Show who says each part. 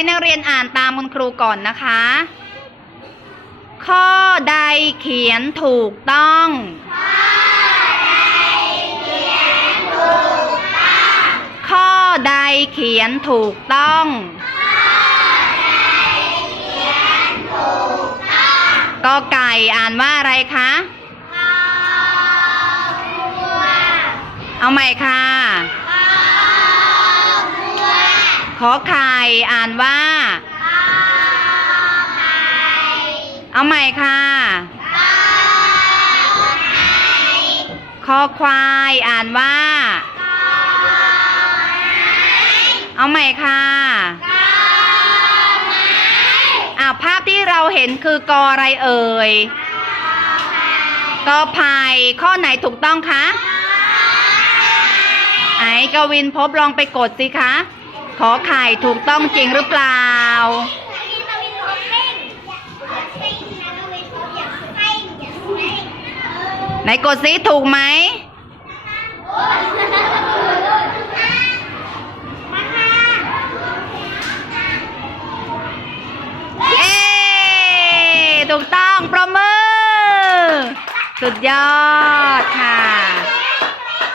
Speaker 1: ให้นักเรียนอ่านตามคุณครูก่อนนะคะ ข้อใดเขียนถูกต้องข้อใดเขียนถูกต้อง ก็ไก่อ่านว่าอะไรคะเอาใหม่ค่ะ ขอไข่อ่านว่าเอาใหม่ค่ะคอควายอ่านว่าเอาใหม่ค่ะอ่าภาพที่เราเห็นคือกออะไรเอ่ยกอไผ่ข้อไหนถูกต้องคะไอ้กวินพบลองไปกดสิคะ ขอไข่ถูกต้องจริงหรือเปล่า ไหนกดซิถูกไหมเย้ถูกต้อง ประมือ สุดยอดค่ะ